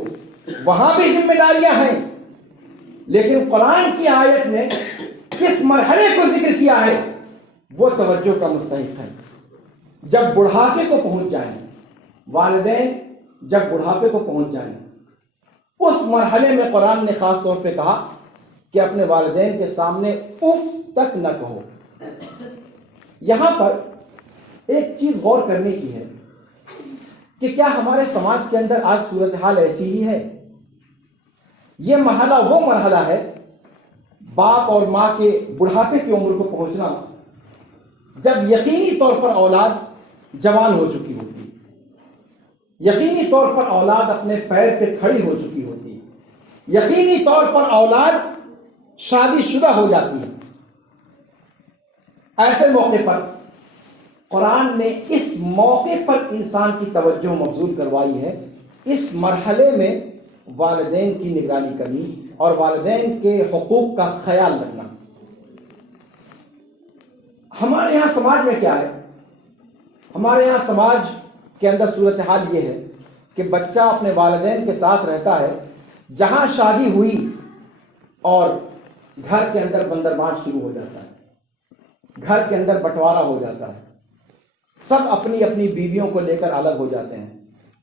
وہاں بھی ذمہ داریاں ہیں، لیکن قرآن کی آیت نے کس مرحلے کو ذکر کیا ہے وہ توجہ کا مستحق ہے۔ جب بڑھاپے کو پہنچ جائیں والدین، جب بڑھاپے کو پہنچ جائیں اس مرحلے میں قرآن نے خاص طور پہ کہا کہ اپنے والدین کے سامنے اف تک نہ کہو۔ یہاں پر ایک چیز غور کرنے کی ہے کہ کیا ہمارے سماج کے اندر آج صورتحال ایسی ہی ہے؟ یہ مرحلہ وہ مرحلہ ہے باپ اور ماں کے بڑھاپے کی عمر کو پہنچنا جب یقینی طور پر اولاد جوان ہو چکی ہوتی ہے، یقینی طور پر اولاد اپنے پیر پہ کھڑی ہو چکی ہوتی ہے، یقینی طور پر اولاد شادی شدہ ہو جاتی ہے۔ ایسے موقع پر قرآن نے اس موقع پر انسان کی توجہ مبذول کروائی ہے، اس مرحلے میں والدین کی نگرانی کرنی اور والدین کے حقوق کا خیال رکھنا۔ ہمارے یہاں سماج میں کیا ہے؟ ہمارے یہاں سماج کے اندر صورتحال یہ ہے کہ بچہ اپنے والدین کے ساتھ رہتا ہے، جہاں شادی ہوئی اور گھر کے اندر بندربانٹ شروع ہو جاتا ہے، گھر کے اندر بٹوارا ہو جاتا ہے، سب اپنی اپنی بیویوں کو لے کر الگ ہو جاتے ہیں،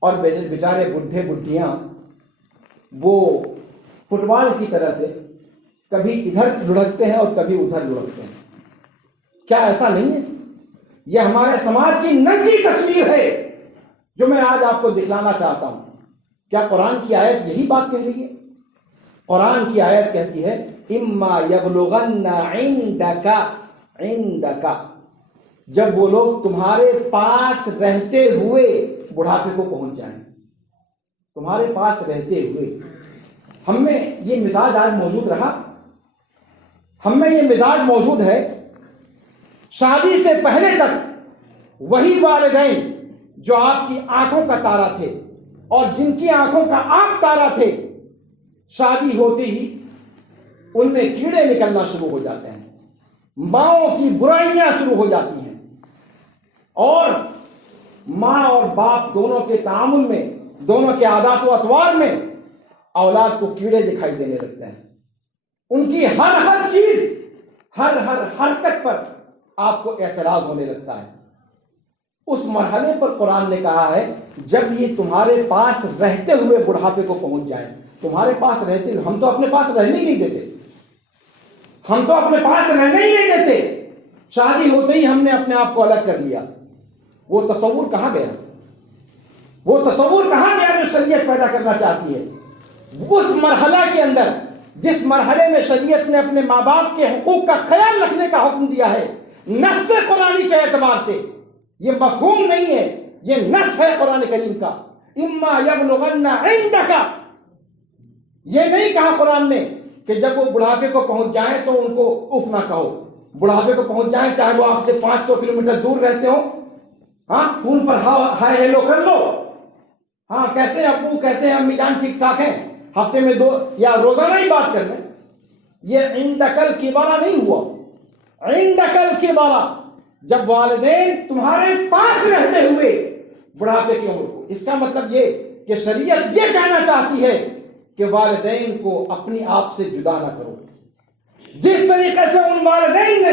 اور بیچارے بڈھے بڈھیاں وہ فٹ بال کی طرح سے کبھی ادھر لڑکتے ہیں اور کبھی ادھر لڑکتے ہیں۔ کیا ایسا نہیں ہے؟ یہ ہمارے سماج کی ننگی تصویر ہے جو میں آج آپ کو دکھلانا چاہتا ہوں۔ کیا قرآن کی آیت یہی بات کہہ رہی ہے؟ قرآن کی آیت کہتی ہے اما یبلغن عندک، جب وہ لوگ تمہارے پاس رہتے ہوئے بڑھاپے کو پہنچ جائیں، تمہارے پاس رہتے ہوئے۔ ہم میں یہ مزاج آج موجود رہا، ہم میں یہ مزاج موجود ہے، شادی سے پہلے تک وہی والدین جو آپ کی آنکھوں کا تارا تھے اور جن کی آنکھوں کا آپ تارا تھے، شادی ہوتی ہی ان میں کیڑے نکلنا شروع ہو جاتے ہیں، ماؤں کی برائیاں شروع ہو جاتی ہیں، اور ماں اور باپ دونوں کے تعامل میں، دونوں کے عادات و اطوار میں اولاد کو کیڑے دکھائی دینے لگتے ہیں۔ ان کی ہر چیز، ہر حرکت پر آپ کو اعتراض ہونے لگتا ہے۔ اس مرحلے پر قرآن نے کہا ہے جب یہ تمہارے پاس رہتے ہوئے بڑھاپے کو پہنچ جائیں، تمہارے پاس رہتے ہوئے، ہم تو اپنے پاس رہنے ہی نہیں دیتے، ہم تو اپنے پاس رہنے ہی نہیں دیتے، شادی ہوتے ہی ہم نے اپنے آپ کو الگ کر لیا۔ وہ تصور کہاں گیا؟ وہ تصور کہاں گیا جو شریعت پیدا کرنا چاہتی ہے؟ اس مرحلہ کے اندر جس مرحلے میں شریعت نے اپنے ماں باپ کے حقوق کا خیال رکھنے کا حکم دیا ہے نص قرآنی کے اعتبار سے، یہ مفہوم نہیں ہے، یہ نص ہے قرآن کریم کا، اما یبلغن عندک، یہ نہیں کہا قرآن نے کہ جب وہ بڑھاپے کو پہنچ جائیں تو ان کو اف نہ کہو، بڑھاپے کو پہنچ جائیں چاہے وہ آپ سے 500 کلومیٹر دور رہتے ہو، ہاں فون پر ہائے ہیلو کر لو، ہاں کیسے ابو کیسے امی جان ٹھیک ٹھاک ہیں، ہفتے میں 2 یا روزانہ ہی بات کر لیں، یہ عندکل کبارہ نہیں ہوا، عندکل کبارہ جب والدین تمہارے پاس رہتے ہوئے بڑھاپے کی عمر کو، اس کا مطلب یہ کہ شریعت یہ کہنا چاہتی ہے کہ والدین کو اپنی آپ سے جدا نہ کرو، جس طریقے سے ان والدین نے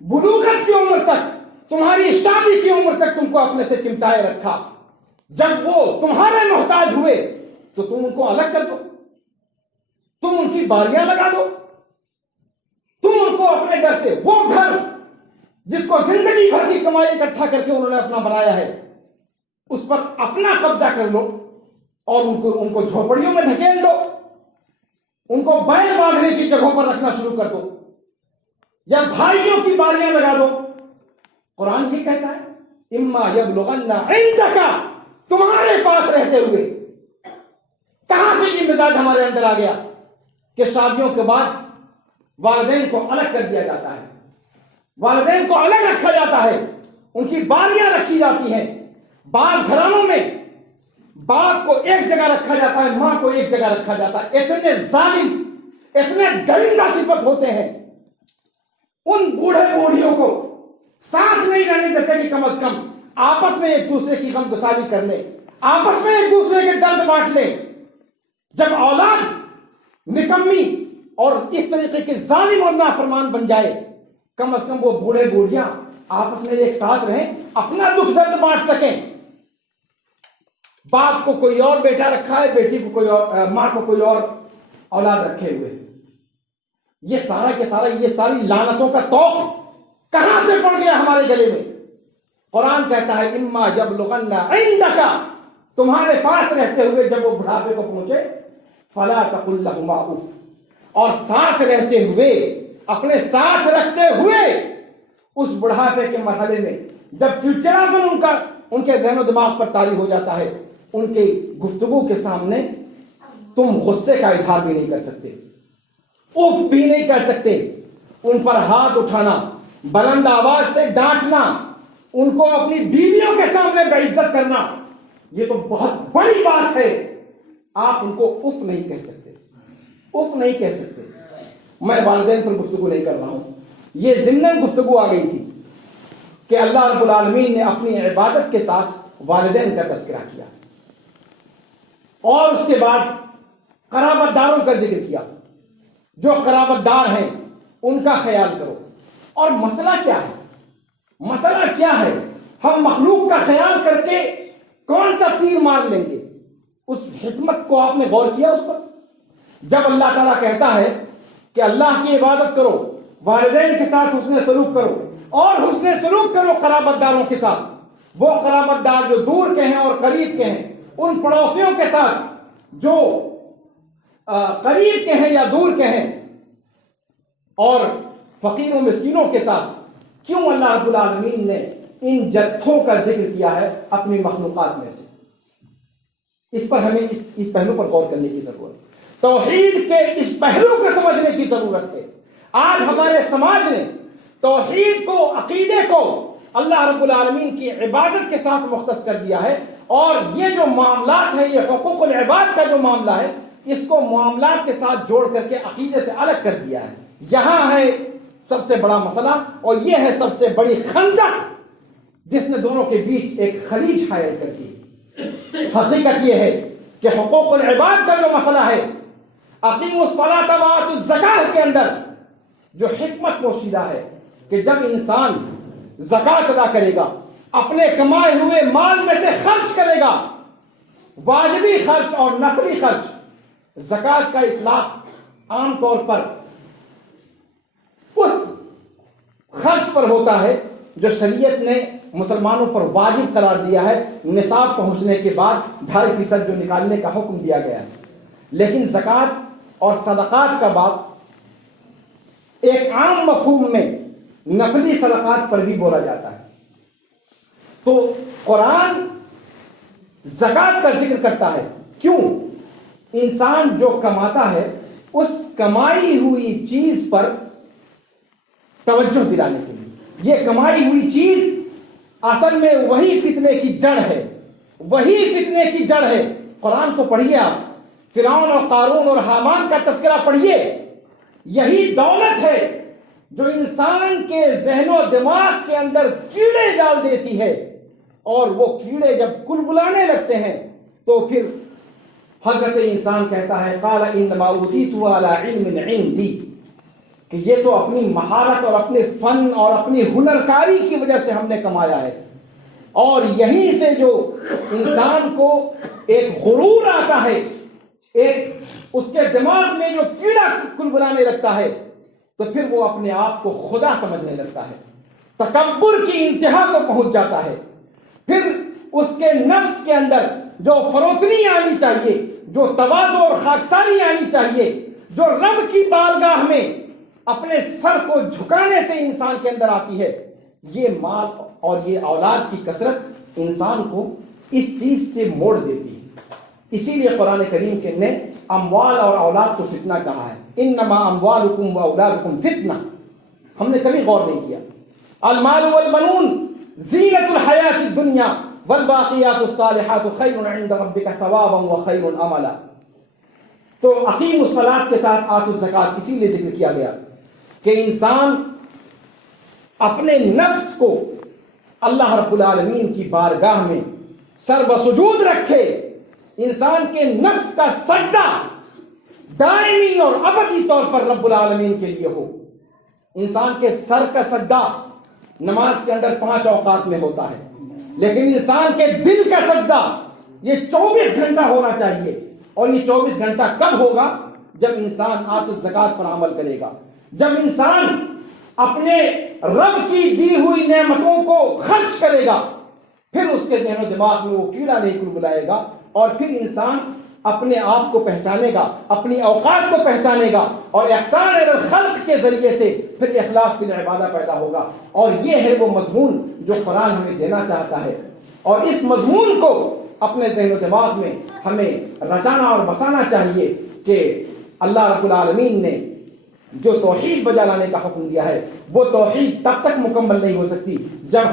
بلوغت کی عمر تک تمہاری شادی کی عمر تک تم کو اپنے سے چمٹائے رکھا، جب وہ تمہارے محتاج ہوئے تو تم ان کو الگ کر دو، تم ان کی باریاں لگا دو، تم ان کو اپنے گھر سے، وہ گھر جس کو زندگی بھر کی کمائی اکٹھا کر کے انہوں نے اپنا بنایا ہے، اس پر اپنا قبضہ کر لو اور ان کو جھوپڑیوں میں دھکیل دو، ان کو بیل باندھنے کی جگہوں پر رکھنا شروع کر دو، یا بھائیوں کی باریاں لگا دو۔ قرآن یہ کہتا ہے اما یبلغن عندک، تمہارے پاس رہتے ہوئے۔ کہاں سے یہ مزاج ہمارے اندر آ گیا کہ شادیوں کے بعد والدین کو الگ کر دیا جاتا ہے، والدین کو الگ رکھا جاتا ہے، ان کی باریاں رکھی جاتی ہیں۔ بعض گھرانوں میں باپ کو ایک جگہ رکھا جاتا ہے، ماں کو ایک جگہ رکھا جاتا ہے۔ اتنے ظالم، اتنے درندہ صفت ہوتے ہیں، ان بوڑھے بوڑھیوں کو ساتھ نہیں رہنے دیتے کہ کم از کم آپس میں ایک دوسرے کی غم گساری کر لے، آپس میں ایک دوسرے کے درد بانٹ لے۔ جب اولاد نکمی اور اس طریقے کے ظالم اور نافرمان بن جائے، کم از کم وہ بوڑھے بوڑھیاں آپس میں ایک ساتھ رہیں، اپنا دکھ درد بانٹ سکیں۔ باپ کو کوئی اور بیٹا رکھا ہے، بیٹی کو کوئی اور، ماں کو کوئی اور اولاد رکھے ہوئے۔ یہ سارا کے سارا، یہ ساری لعنتوں کا توق کہاں سے پڑ گیا ہمارے گلے میں؟ قرآن کہتا ہے اما یبلغن عندک، تمہارے پاس رہتے ہوئے جب وہ بڑھاپے کو پہنچے، فلا تقل لهما اف، اور ساتھ رہتے ہوئے، اپنے ساتھ رکھتے ہوئے اس بڑھاپے کے مرحلے میں جب چڑچڑاپن ان کے ذہن و دماغ پر طاری ہو جاتا ہے، ان کے گفتگو کے سامنے تم غصے کا اظہار بھی نہیں کر سکتے، اف بھی نہیں کر سکتے، ان پر ہاتھ اٹھانا، بلند آواز سے ڈانٹنا، ان کو اپنی بیویوں کے سامنے بے عزت کرنا، یہ تو بہت بڑی بات ہے۔ آپ ان کو اف نہیں کہہ سکتے، اف نہیں کہہ سکتے۔ میں والدین پر گفتگو نہیں کر رہا ہوں، یہ ضمن گفتگو آ گئی تھی کہ اللہ رب العالمین نے اپنی عبادت کے ساتھ والدین کا تذکرہ کیا، اور اس کے بعد قرابت داروں کا ذکر کیا۔ جو قرابت دار ہیں ان کا خیال کرو۔ اور مسئلہ کیا ہے؟ مسئلہ کیا ہے؟ ہم مخلوق کا خیال کر کے کون سا تیر مار لیں گے؟ اس حکمت کو آپ نے غور کیا اس پر؟ جب اللہ تعالیٰ کہتا ہے کہ اللہ کی عبادت کرو، والدین کے ساتھ حسن سلوک کرو، اور حسن سلوک کرو قرابت داروں کے ساتھ، وہ قرابت دار جو دور کے ہیں اور قریب کے ہیں، ان پڑوسیوں کے ساتھ جو قریب کے ہیں یا دور کے ہیں، اور فقیر و مسکینوں کے ساتھ، کیوں اللہ رب العالمین نے ان جتھوں کا ذکر کیا ہے اپنی مخلوقات میں سے؟ اس پر ہمیں اس پہلو پر غور کرنے کی ضرورت ہے۔ توحید کے اس پہلو کو سمجھنے کی ضرورت ہے۔ آج ہمارے سماج نے توحید کو، عقیدے کو اللہ رب العالمین کی عبادت کے ساتھ مختص کر دیا ہے، اور یہ جو معاملات ہیں، یہ حقوق العباد کا جو معاملہ ہے، اس کو معاملات کے ساتھ جوڑ کر کے عقیدے سے الگ کر دیا ہے۔ یہاں ہے سب سے بڑا مسئلہ، اور یہ ہے سب سے بڑی خندق جس نے دونوں کے بیچ ایک خلیج حائل کر دی۔ حقیقت یہ ہے کہ حقوق العباد کا جو مسئلہ ہے، اقیموا الصلاۃ وآتوا الزکاۃ کے اندر جو حکمت پوشیدہ ہے کہ جب انسان زکات ادا کرے گا، اپنے کمائے ہوئے مال میں سے خرچ کرے گا، واجبی خرچ اور نفلی خرچ۔ زکات کا اطلاق عام طور پر اس خرچ پر ہوتا ہے جو شریعت نے مسلمانوں پر واجب قرار دیا ہے، نصاب پہنچنے کے بعد 2.5% جو نکالنے کا حکم دیا گیا ہے۔ لیکن زکات اور صدقات کا باب ایک عام مفہوم میں نفلی صدقات پر بھی بولا جاتا ہے. تو قرآن زکوٰۃ کا ذکر کرتا ہے. کیوں؟ انسان جو کماتا ہے اس کمائی ہوئی چیز پر توجہ دلانے کے لیے. یہ کمائی ہوئی چیز اصل میں وہی فتنے کی جڑ ہے، وہی فتنے کی جڑ ہے. قرآن کو پڑھیے آپ، فرعون اور قارون اور حامان کا تذکرہ پڑھیے. یہی دولت ہے جو انسان کے ذہن و دماغ کے اندر کیڑے ڈال دیتی ہے، اور وہ کیڑے جب کلبلانے لگتے ہیں تو پھر حضرت انسان کہتا ہے قال انما اوتیت علی علم عندی، کہ یہ تو اپنی مہارت اور اپنے فن اور اپنی ہنر کاری کی وجہ سے ہم نے کمایا ہے. اور یہیں سے جو انسان کو ایک غرور آتا ہے، ایک اس کے دماغ میں جو کیڑا کلبلانے لگتا ہے، تو پھر وہ اپنے آپ کو خدا سمجھنے لگتا ہے، تکبر کی انتہا کو پہنچ جاتا ہے. پھر اس کے نفس کے اندر جو فروتنی آنی چاہیے، جو تواضع اور خاکساری آنی چاہیے، جو رب کی بارگاہ میں اپنے سر کو جھکانے سے انسان کے اندر آتی ہے، یہ مال اور یہ اولاد کی کثرت انسان کو اس چیز سے موڑ دیتی ہے. اسی لیے قرآن کریم کے نے اموال اور اولاد کو فتنہ کہا ہے. انما اموالکم و اولادکم فتنہ. ہم نے کبھی غور نہیں کیا. المال والبنون زینت الحیات الدنیا والباقیات الصالحات خیر عند ربک ثوابا وخیر عملا. تو اقیم الصلاۃ کے ساتھ آتوا الزکوٰۃ اسی لیے ذکر کیا گیا کہ انسان اپنے نفس کو اللہ رب العالمین کی بارگاہ میں سر بسجود رکھے. انسان کے نفس کا سجدہ دائمی اور ابدی طور پر رب العالمین کے لیے ہو. انسان کے سر کا سجدہ نماز کے اندر 5 اوقات میں ہوتا ہے، لیکن انسان کے دل کا سجدہ یہ 24 گھنٹہ ہونا چاہیے. اور یہ 24 گھنٹہ کب ہوگا؟ جب انسان آتوا الزکوٰۃ پر عمل کرے گا، جب انسان اپنے رب کی دی ہوئی نعمتوں کو خرچ کرے گا. پھر اس کے ذہن و دماغ میں وہ کیڑا نہیں کلبلائے گا، اور پھر انسان اپنے آپ کو پہچانے گا، اپنی اوقات کو پہچانے گا، اور احسان الخلق کے ذریعے سے پھر اخلاص فی العبادہ پیدا ہوگا. اور یہ ہے وہ مضمون جو قرآن ہمیں دینا چاہتا ہے. اور اس مضمون کو اپنے ذہن و دماغ میں ہمیں رچانا اور بسانا چاہیے کہ اللہ رب العالمین نے جو توحید بجا لانے کا حکم دیا ہے، وہ توحید تب تک مکمل نہیں ہو سکتی جب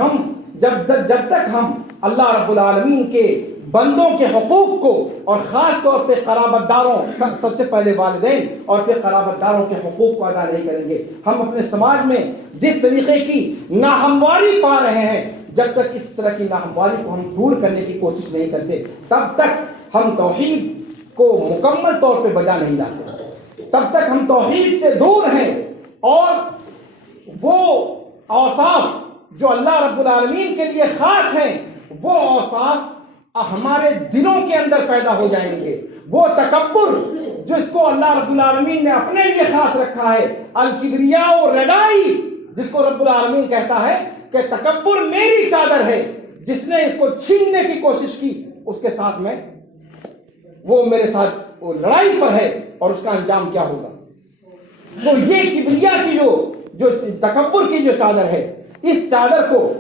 تک ہم اللہ رب العالمین کے بندوں کے حقوق کو، اور خاص طور پہ قرابت داروں، سب سے پہلے والدین اور پھر قرابت داروں کے حقوق کو ادا نہیں کریں گے. ہم اپنے سماج میں جس طریقے کی ناہمواری پا رہے ہیں، جب تک اس طرح کی ناہمواری کو ہم دور کرنے کی کوشش نہیں کرتے، تب تک ہم توحید کو مکمل طور پہ بجا نہیں لاتے. تب تک ہم توحید سے دور ہیں، اور وہ اوصاف جو اللہ رب العالمین کے لیے خاص ہیں، وہ اوصاف ہمارے دلوں کے اندر پیدا ہو جائیں گے. وہ تکبر جس کو اللہ رب العالمین نے اپنے لیے خاص رکھا ہے، الکبریاء و ردائی، جس کو رب العالمین کہتا ہے کہ تکبر میری چادر ہے، جس نے اس کو چھیننے کی کوشش کی اس کے ساتھ میں وہ میرے ساتھ وہ لڑائی پر ہے، اور اس کا انجام کیا ہوگا. تو یہ کبریا کی جو تکبر کی جو چادر ہے، اس چادر کو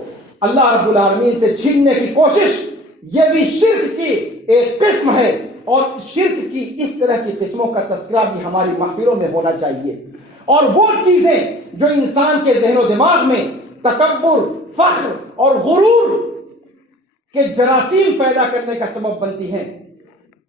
اللہ رب العالمین سے چھیننے کی کوشش، یہ بھی شرک کی ایک قسم ہے. اور شرک کی اس طرح کی قسموں کا تذکرہ بھی ہماری محفلوں میں ہونا چاہیے. اور وہ چیزیں جو انسان کے ذہن و دماغ میں تکبر، فخر اور غرور کے جراثیم پیدا کرنے کا سبب بنتی ہیں،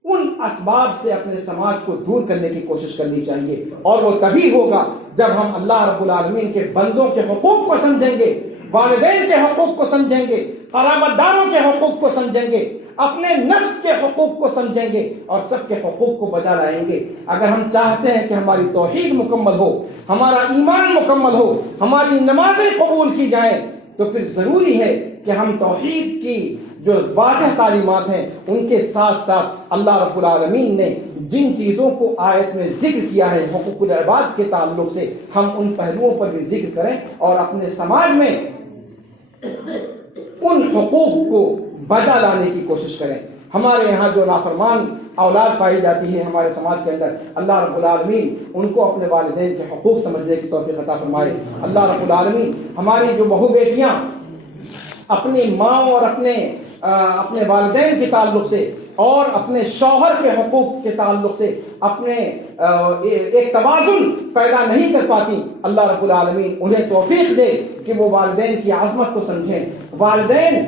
ان اسباب سے اپنے سماج کو دور کرنے کی کوشش کرنی چاہیے. اور وہ تبھی ہوگا جب ہم اللہ رب العالمین کے بندوں کے حقوق کو سمجھیں گے، والدین کے حقوق کو سمجھیں گے، قرابت داروں کے حقوق کو سمجھیں گے، اپنے نفس کے حقوق کو سمجھیں گے، اور سب کے حقوق کو بجا لائیں گے. اگر ہم چاہتے ہیں کہ ہماری توحید مکمل ہو، ہمارا ایمان مکمل ہو، ہماری نمازیں قبول کی جائیں، تو پھر ضروری ہے کہ ہم توحید کی جو واضح تعلیمات ہیں ان کے ساتھ ساتھ اللہ رب العالمین نے جن چیزوں کو آیت میں ذکر کیا ہے حقوق العباد کے تعلق سے، ہم ان پہلوؤں پر بھی ذکر کریں، اور اپنے سماج میں ان حقوق کو بجا لانے کی کوشش کریں. ہمارے یہاں جو نافرمان اولاد پائی جاتی ہے ہمارے سماج کے اندر، اللہ رب العالمین ان کو اپنے والدین کے حقوق سمجھنے کی توفیق عطا فرمائے۔ اللہ رب العالمین ہماری جو بہو بیٹیاں اپنی ماں اور اپنے والدین کے تعلق سے اور اپنے شوہر کے حقوق کے تعلق سے اپنے ایک توازن پیدا نہیں کر پاتی، اللہ رب العالمین انہیں توفیق دے کہ وہ والدین کی عظمت کو سمجھیں۔ والدین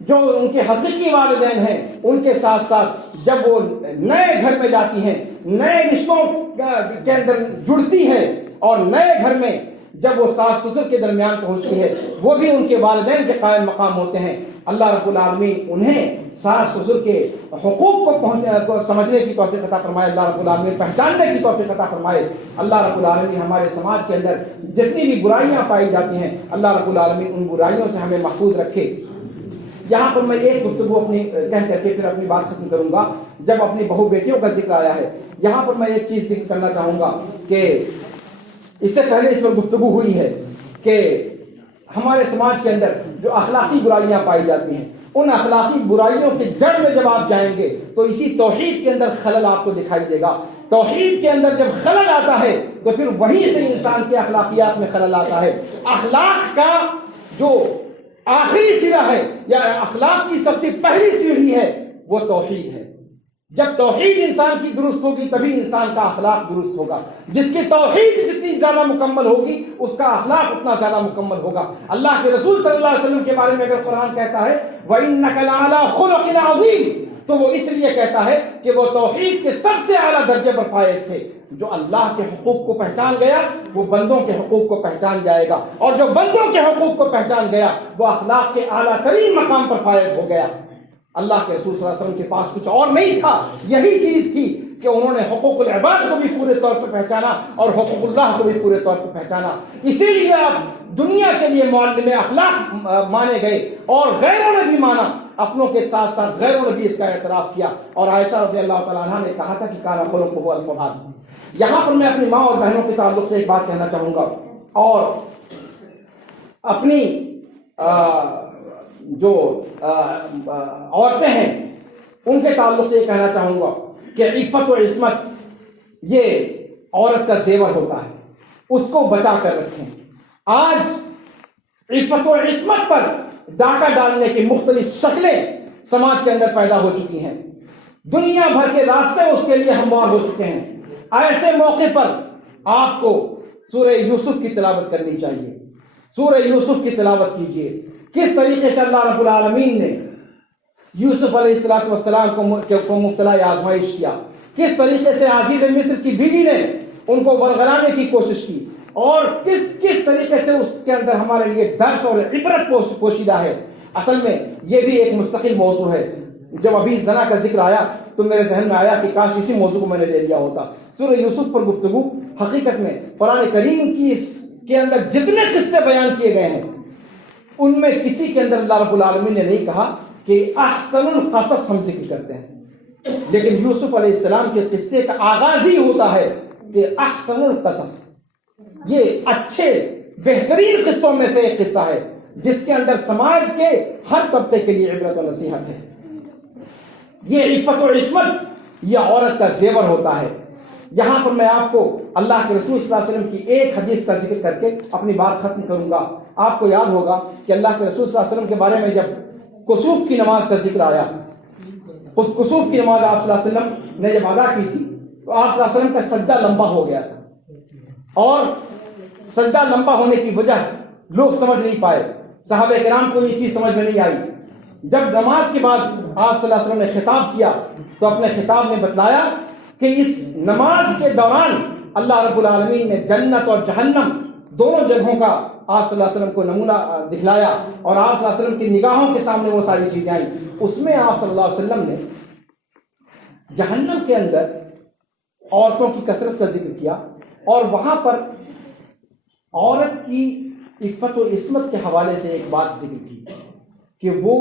جو ان کے حقیقی والدین ہیں ان کے ساتھ ساتھ جب وہ نئے گھر میں جاتی ہیں، نئے رشتوں کے اندر جڑتی ہے اور نئے گھر میں جب وہ ساس سسر کے درمیان پہنچتی ہے، وہ بھی ان کے والدین کے قائم مقام ہوتے ہیں۔ اللہ رب العالمین انہیں ساس سسر کے حقوق کو سمجھنے کی توفیق عطا فرمائے، اللہ رب العالمین پہچاننے کی توفیق عطا فرمائے۔ اللہ رب العالمین ہمارے سماج کے اندر جتنی بھی برائیاں پائی جاتی ہیں، اللہ رب العالمین ان برائیوں سے ہمیں محفوظ رکھے۔ یہاں پر میں ایک گفتگو اپنی کہہ کر کے پھر اپنی بات ختم کروں گا۔ جب اپنی بہو بیٹیوں کا ذکر آیا ہے، یہاں پر میں ایک چیز ذکر کرنا چاہوں گا کہ اس سے پہلے اس پر گفتگو ہوئی ہے کہ ہمارے سماج کے اندر جو اخلاقی برائیاں پائی جاتی ہیں، ان اخلاقی برائیوں کے جڑ میں جب آپ جائیں گے تو اسی توحید کے اندر خلل آپ کو دکھائی دے گا۔ توحید کے اندر جب خلل آتا ہے تو پھر وہیں سے انسان کے اخلاقیات میں خلل آتا ہے۔ اخلاق کا جو آخری سرا ہے یا اخلاق کی سب سے پہلی سیڑھی ہے وہ توحید ہے۔ جب توحید انسان کی درست ہوگی تبھی انسان کا اخلاق درست ہوگا۔ جس کی توحید جتنی زیادہ مکمل ہوگی اس کا اخلاق اتنا زیادہ مکمل ہوگا۔ اللہ کے رسول صلی اللہ علیہ وسلم کے بارے میں اگر قرآن کہتا ہے وَإِنَّكَ لَعَلَىٰ خُلُقٍ عَظِيمٍ، تو وہ اس لیے کہتا ہے کہ وہ توحید کے سب سے اعلیٰ درجے پر فائز تھے۔ جو اللہ کے حقوق کو پہچان گیا وہ بندوں کے حقوق کو پہچان جائے گا، اور جو بندوں کے حقوق کو پہچان گیا وہ اخلاق کے اعلیٰ ترین مقام پر فائز ہو گیا۔ اللہ کے رسول صلی اللہ علیہ وسلم کے پاس کچھ اور نہیں تھا، یہی چیز تھی کہ انہوں نے حقوق العباد کو بھی پورے طور پر پہچانا اور حقوق اللہ کو بھی پورے طور پر پہچانا۔ اسی لیے آپ دنیا کے لیے معلم اخلاق مانے گئے اور غیروں نے بھی مانا، اپنوں کے ساتھ ساتھ غیروں نے بھی اس کا اعتراف کیا۔ اور عائشہ رضی اللہ تعالیٰ عنہا نے کہا تھا کہ کانا خلقہ القرآن۔ یہاں پر میں اپنی ماں اور بہنوں کے تعلق سے ایک بات کہنا چاہوں گا، اور اپنی جو عورتیں ہیں ان کے تعلق سے یہ کہنا چاہوں گا کہ عفت و عصمت یہ عورت کا زیور ہوتا ہے، اس کو بچا کر رکھیں۔ آج عفت و عصمت پر ڈاکہ ڈالنے کی مختلف شکلیں سماج کے اندر پیدا ہو چکی ہیں، دنیا بھر کے راستے اس کے لیے ہموار ہو چکے ہیں۔ ایسے موقع پر آپ کو سورہ یوسف کی تلاوت کرنی چاہیے۔ سورہ یوسف کی تلاوت کیجیے، کس طریقے سے اللہ رب العالمین نے یوسف علیہ السلام کو مبتلا آزمائش کیا، کس طریقے سے عزیز مصر کی بیوی نے ان کو برگلانے کی کوشش کی، اور کس طریقے سے اس کے اندر ہمارے لیے درس اور عبرت پوشیدہ ہے۔ اصل میں یہ بھی ایک مستقل موضوع ہے۔ جب ابھی زنا کا ذکر آیا تو میرے ذہن میں آیا کہ کاش اسی موضوع کو میں نے لے لیا ہوتا۔ سورہ یوسف پر گفتگو حقیقت میں قرآن کریم کے اندر جتنے قصے بیان کیے گئے ہیں ان میں کسی کے اندر اللہ رب العالمین نے نہیں کہا کہ احسن القصص ہم ذکر کرتے ہیں، لیکن یوسف علیہ السلام کے قصے کا آغاز ہی ہوتا ہے کہ احسن القصص، یہ اچھے بہترین قصوں میں سے ایک قصہ ہے جس کے اندر سماج کے ہر طبقے کے لیے عبرت و نصیحت ہے۔ یہ عفت و عصمت یہ عورت کا زیور ہوتا ہے۔ یہاں پر میں آپ کو اللہ کے رسول صلی اللہ علیہ وسلم کی ایک حدیث کا ذکر کر کے اپنی بات ختم کروں گا۔ آپ کو یاد ہوگا کہ اللہ کے رسول صلی اللہ علیہ وسلم کے بارے میں جب کسوف کی نماز کا ذکر آیا، اس کسوف کی نماز آپ صلی اللہ علیہ وسلم نے جب ادا کی تھی تو آپ صلی اللہ علیہ وسلم کا سجدہ لمبا ہو گیا تھا، اور سجدہ لمبا ہونے کی وجہ لوگ سمجھ نہیں پائے، صحابہ کرام کو یہ چیز سمجھ میں نہیں آئی۔ جب نماز کے بعد آپ صلی اللہ علیہ وسلم نے خطاب کیا تو اپنے خطاب میں بتلایا کہ اس نماز کے دوران اللہ رب العالمین نے جنت اور جہنم دونوں جگہوں کا آپ صلی اللہ علیہ وسلم کو نمونہ دکھلایا، اور آپ صلی اللہ علیہ وسلم کی نگاہوں کے سامنے وہ ساری چیزیں آئیں۔ اس میں آپ صلی اللہ علیہ وسلم نے جہنم کے اندر عورتوں کی کثرت کا ذکر کیا، اور وہاں پر عورت کی عفت و عصمت کے حوالے سے ایک بات ذکر کی کہ وہ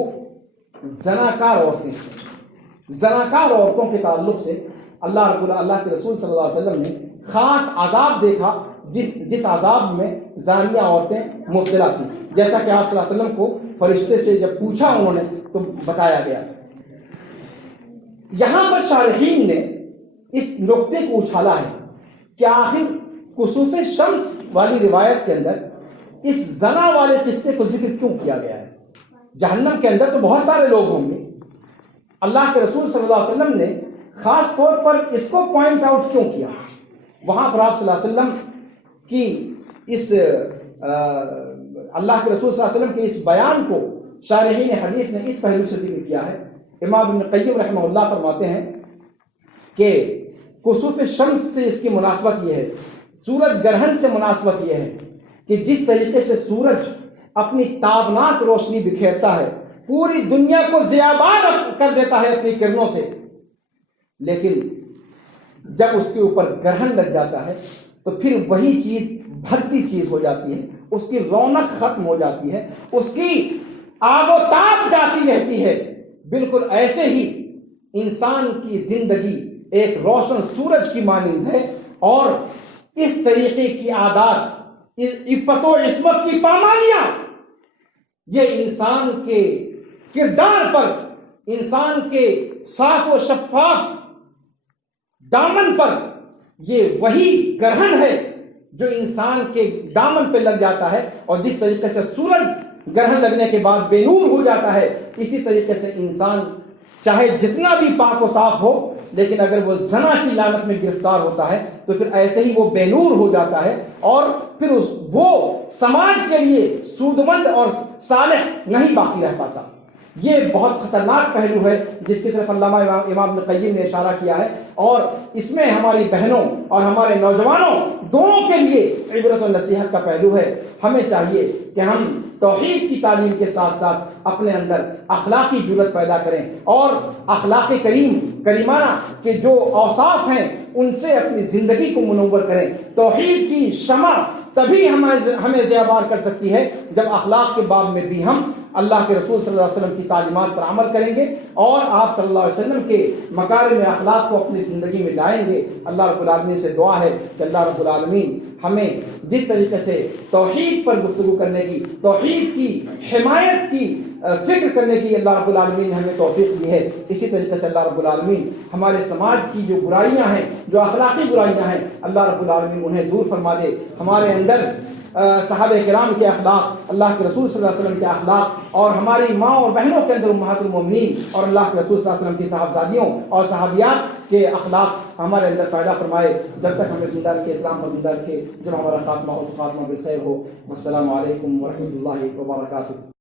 زناکار عورتیں ہیں۔ زناکار عورتوں کے تعلق سے اللہ کے رسول صلی اللہ علیہ وسلم نے خاص عذاب دیکھا جس عذاب میں زانیہ عورتیں مبتلا تھیں، جیسا کہ آپ صلی اللہ علیہ وسلم کو فرشتے سے جب پوچھا انہوں نے تو بتایا گیا۔ یہاں پر شارحین نے اس نقطے کو اچھالا ہے کہ آخر کسوف شمس والی روایت کے اندر اس زنا والے قصے کو ذکر کیوں کیا گیا ہے؟ جہنم کے اندر تو بہت سارے لوگ ہوں گے، اللہ کے رسول صلی اللہ علیہ وسلم نے خاص طور پر اس کو پوائنٹ آؤٹ کیوں کیا؟ وہاں پر آپ صلی اللہ علیہ وسلم کی اس اللہ کے رسول صلی اللہ علیہ وسلم کے اس بیان کو شارحین حدیث نے اس پہلو سے ذکر کیا ہے۔ امام ابن قیم رحمہ اللہ فرماتے ہیں کہ کسوف شمس سے اس کی مناسبت یہ ہے، سورج گرہن سے مناسبت یہ ہے کہ جس طریقے سے سورج اپنی تابناک روشنی بکھیرتا ہے، پوری دنیا کو ضیابان کر دیتا ہے اپنی کرنوں سے، لیکن جب اس کے اوپر گرہن لگ جاتا ہے تو پھر وہی چیز بھرتی چیز ہو جاتی ہے، اس کی رونق ختم ہو جاتی ہے، اس کی آب و تاب جاتی رہتی ہے۔ بالکل ایسے ہی انسان کی زندگی ایک روشن سورج کی مانند ہے، اور اس طریقے کی عادات، عفت و عصمت کی پامالیاں، یہ انسان کے کردار پر، انسان کے صاف و شفاف دامن پر یہ وہی گرہن ہے جو انسان کے دامن پہ لگ جاتا ہے، اور جس طریقے سے سورج گرہن لگنے کے بعد بے نور ہو جاتا ہے، اسی طریقے سے انسان چاہے جتنا بھی پاک و صاف ہو، لیکن اگر وہ زنا کی لعنت میں گرفتار ہوتا ہے تو پھر ایسے ہی وہ بے نور ہو جاتا ہے، اور پھر وہ سماج کے لیے سودمند اور صالح نہیں باقی رہ پاتا۔ یہ بہت خطرناک پہلو ہے جس کی طرف علامہ امام ابن قیم نے اشارہ کیا ہے، اور اس میں ہماری بہنوں اور ہمارے نوجوانوں دونوں کے لیے عبرت و نصیحت کا پہلو ہے۔ ہمیں چاہیے کہ ہم توحید کی تعلیم کے ساتھ ساتھ اپنے اندر اخلاقی جرت پیدا کریں، اور اخلاق کریمانہ کے جو اوصاف ہیں ان سے اپنی زندگی کو منور کریں۔ توحید کی شمع تبھی ہمیں ضیابار کر سکتی ہے جب اخلاق کے باب میں بھی ہم اللہ کے رسول صلی اللہ علیہ وسلم کی تعلیمات پر عمل کریں گے، اور آپ صلی اللہ علیہ وسلم کے مکارم اخلاق کو اپنی زندگی میں لائیں گے۔ اللہ رب العالمین سے دعا ہے کہ اللہ رب العالمین ہمیں جس طریقے سے توحید پر گفتگو کرنے کی، توحید کی حمایت کی فکر کرنے کی اللہ رب العالمین نے ہمیں توفیق دی ہے، اسی طریقے سے اللہ رب العالمین ہمارے سماج کی جو برائیاں ہیں، جو اخلاقی برائیاں ہیں، اللہ رب العالمین انہیں دور فرما دے۔ ہمارے اندر صحابہ کرام کے اخلاق، اللہ کے رسول صلی اللہ علیہ وسلم کے اخلاق، اور ہماری ماں اور بہنوں کے اندر امہات المومنین اور اللہ کے رسول صلی اللہ علیہ وسلم کی صحابزادیوں اور صحابیات کے اخلاق ہمارے اندر پیدا فرمائے، جب تک ہمیں زندہ رکھے، اسلام پر زندہ رکھے، جب ہمارا خاتمہ بالخیر ہو۔ السلام علیکم ورحمۃ اللہ وبرکاتہ۔